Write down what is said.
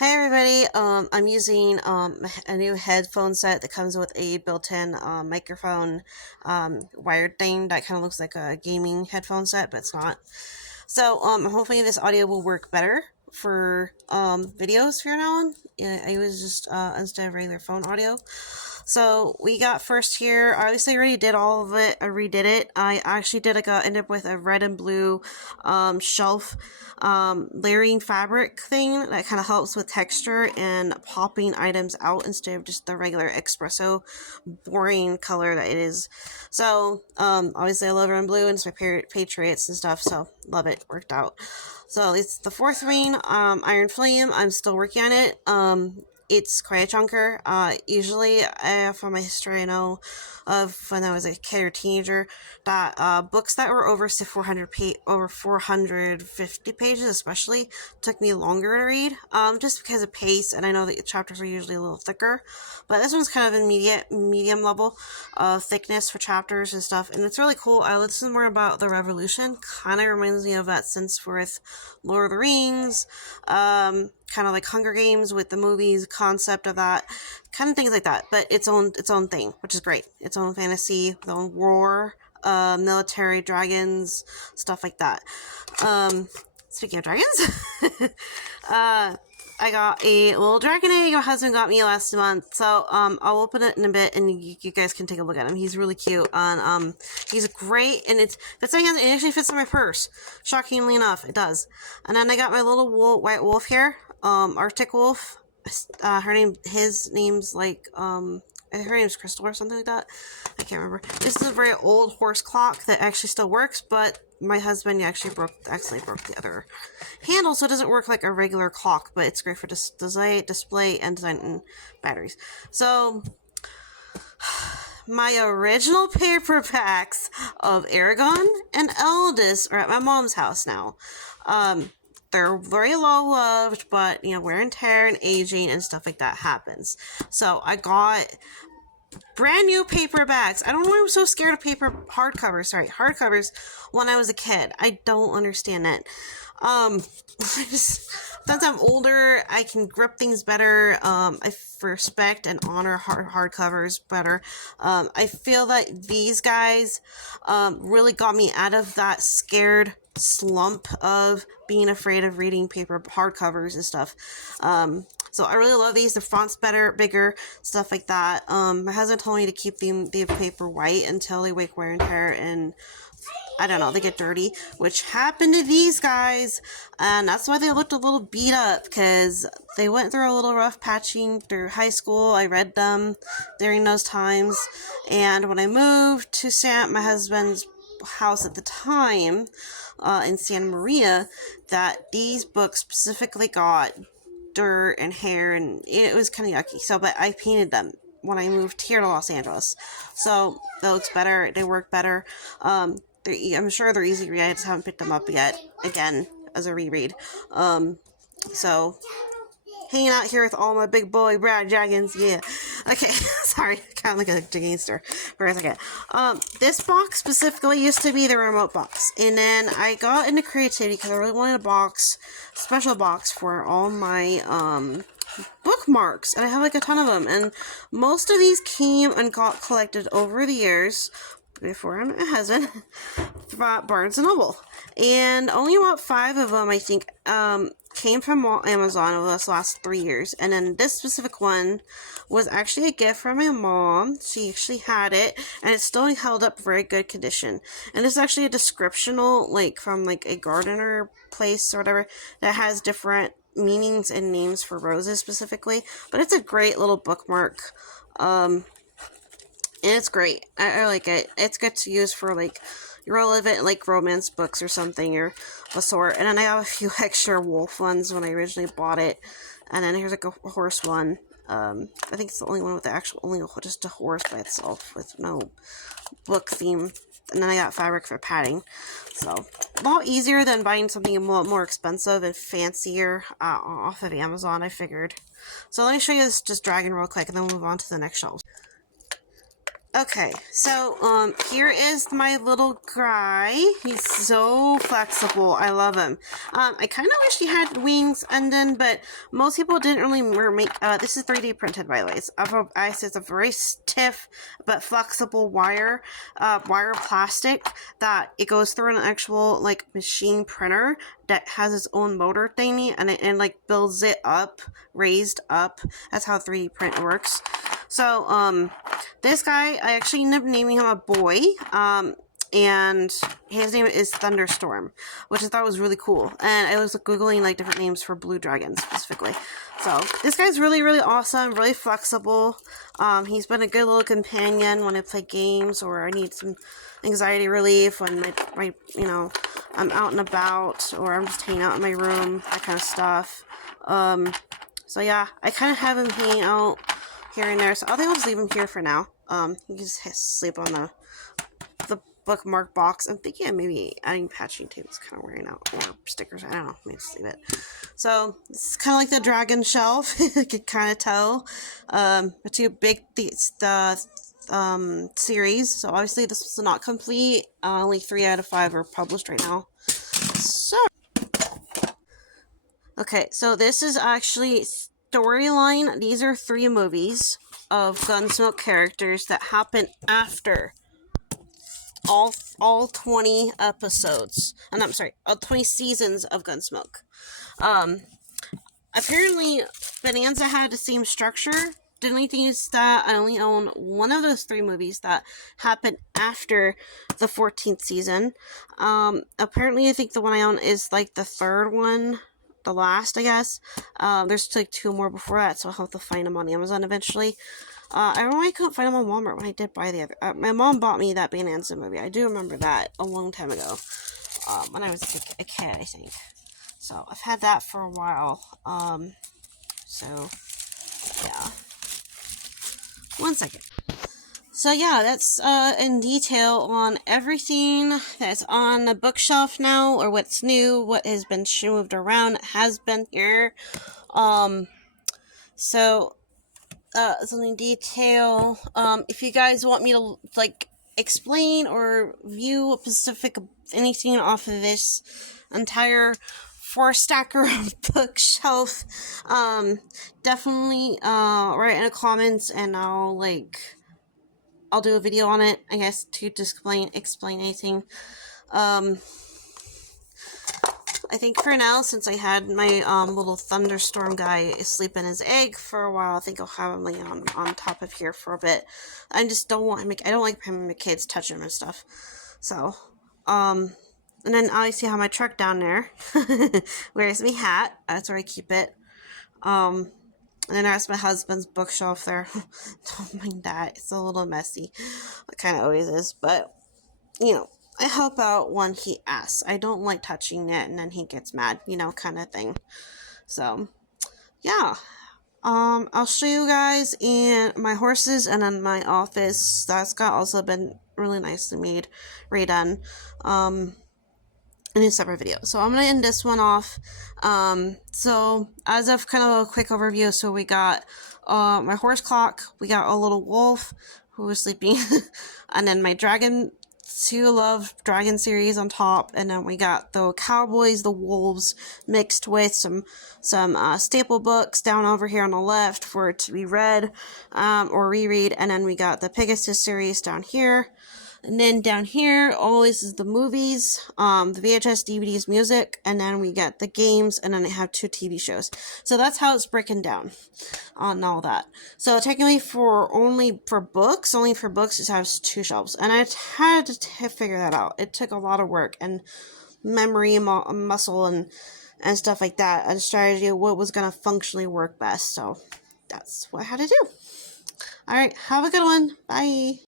Hi everybody. I'm using a new headphone set that comes with a built-in microphone wired thing that kind of looks like a gaming headphone set, but it's not. So hopefully this audio will work better for videos from now on. I use just instead of regular phone audio. So we got first here. Obviously, I already did all of it. I redid it. I actually did end up with a red and blue shelf layering fabric thing that kind of helps with texture and popping items out instead of just the regular espresso boring color that it is. So obviously, I love red and blue, and it's my Patriots and stuff. So love it. Worked out. So it's the fourth ring, Iron Flame. I'm still working on it. It's quite a chunker. Usually, from my history, I know of when I was a kid or teenager that books that were over 450 pages, especially, took me longer to read. Just because of pace, and I know that the chapters are usually a little thicker, but this one's kind of a medium level of thickness for chapters and stuff, and it's really cool. This is more about the Revolution. Kind of reminds me of that sense with Lord of the Rings. Kind of like Hunger Games with the movies concept of that, kind of things like that, but its own thing, which is great. Its own fantasy, its own war, military, dragons, stuff like that. Speaking of dragons, I got a little dragon egg my husband got me last month, so I'll open it in a bit and you guys can take a look at him. He's really cute, and he's great, and it actually fits in my purse. Shockingly enough, it does. And then I got my little white wolf here, Arctic wolf. His name's like her name's Crystal or something like that. I can't remember. This is a very old horse clock that actually still works, but my husband actually broke the other handle, so it doesn't work like a regular clock, but it's great for display and design and batteries. So my original paperbacks of Aragon and Eldest are at my mom's house now. They're very low loved, but wear and tear and aging and stuff like that happens. So I got brand new paperbacks. I don't know why I was so scared of hardcovers when I was a kid. I don't understand it. Since I'm older, I can grip things better. I respect and honor hardcovers better. I feel that these guys really got me out of that scared slump of being afraid of reading hardcovers and stuff. So I really love these. The font's bigger, stuff like that. My husband told me to keep the paper white until they wear and tear, and I don't know, they get dirty, which happened to these guys, and that's why they looked a little beat up, because they went through a little rough patching through high school. I read them during those times, and when I moved to my husband's house at the time, in Santa Maria, that these books specifically got dirt and hair, and it was kind of yucky. So, but I painted them when I moved here to Los Angeles, so they look better. They work better. I'm sure they're easy to read. I just haven't picked them up yet, again, as a reread. So, hanging out here with all my big boy brown dragons, yeah. Okay, sorry, kind of like a gangster for a second. This box specifically used to be the remote box, and then I got into creativity because I really wanted a special box for all my, bookmarks, and I have like a ton of them, and most of these came and got collected over the years before I met my husband from Barnes & Noble, and only about 5 of them, I think, came from Amazon over the last 3 years, and then this specific one was actually a gift from my mom. She actually had it, and it's still held up very good condition, and it's actually a descriptional, like, from, like, a gardener place or whatever, that has different meanings and names for roses specifically, but it's a great little bookmark, and it's great. I like it. It's good to use for, like, relevant, like, romance books or something, or a sort. And then I have a few extra wolf ones when I originally bought it. And then here's, like, a horse one. I think it's the only one with just a horse by itself, with no book theme. And then I got fabric for padding. So, a lot easier than buying something a lot more expensive and fancier off of Amazon, I figured. So let me show you this dragon real quick, and then we'll move on to the next shelf. Okay, so here is my little guy. He's so flexible. I love him. I kind of wish he had wings and then, but most people didn't really make. This is 3D printed, by the way. It's a very stiff but flexible wire plastic that it goes through an actual like machine printer that has its own motor thingy, and it like builds it up, raised up. That's how 3D print works. So, this guy, I actually ended up naming him a boy, and his name is Thunderstorm, which I thought was really cool. And I was Googling, like, different names for blue dragons, specifically. So, this guy's really, really awesome, really flexible. He's been a good little companion when I play games, or I need some anxiety relief when I'm out and about, or I'm just hanging out in my room, that kind of stuff. So yeah, I kind of have him hanging out here and there, so I think I'll just leave him here for now. He can just sleep on the bookmark box. I'm thinking maybe adding patching tape is kind of wearing out, or stickers, I don't know, maybe just leave it. So, this is kind of like the dragon shelf, I could kind of tell. It's too big, the series, so obviously this is not complete. Only 3 out of 5 are published right now. So, okay, so this is actually storyline. These are 3 movies of Gunsmoke characters that happen after all 20 episodes. And I'm sorry, all 20 seasons of Gunsmoke. Apparently, Bonanza had the same structure. The only thing is that I only own one of those 3 movies that happened after the 14th season. Apparently, I think the one I own is like the 3rd one. The last, I guess. There's like 2 more before that, so I'll have to find them on Amazon eventually. I don't know why I couldn't find them on Walmart when I did buy the other. My mom bought me that Bonanza movie. I do remember that a long time ago. When I was a kid, I think. So, I've had that for a while. So, yeah. One second. So yeah, that's in detail on everything that's on the bookshelf now, or what's new, what has been moved around, has been here. So in detail. If you guys want me to like explain or view a specific anything off of this entire 4-stacker bookshelf, definitely write in the comments, and I'll do a video on it, I guess, to just explain anything. I think for now, since I had my little thunderstorm guy sleep in his egg for a while, I think I'll have him laying on top of here for a bit. I just don't want him, I don't like him and my kids touching him and stuff. So, and then obviously I have my truck down there. Where's my hat? That's where I keep it. And then there's my husband's bookshelf there. Don't mind that. It's a little messy. It kind of always is. But, I help out when he asks. I don't like touching it and then he gets mad, kind of thing. So, yeah. I'll show you guys in my horses and in my office. That's also been really nicely redone. In a separate video. So I'm going to end this one off. So as of kind of a quick overview, so we got my horse clock, we got a little wolf who was sleeping, and then my dragon, To Love Dragon series on top, and then we got the cowboys, the wolves, mixed with some staple books down over here on the left for it to be read or reread, and then we got the Pegasus series down here. And then down here, always is the movies, the VHS, DVDs, music, and then we get the games, and then I have 2 TV shows. So that's how it's breaking down on all that. So technically only for books, it has 2 shelves. And I had to figure that out. It took a lot of work and memory, muscle, and stuff like that, and strategy of what was going to functionally work best. So that's what I had to do. Alright, have a good one. Bye.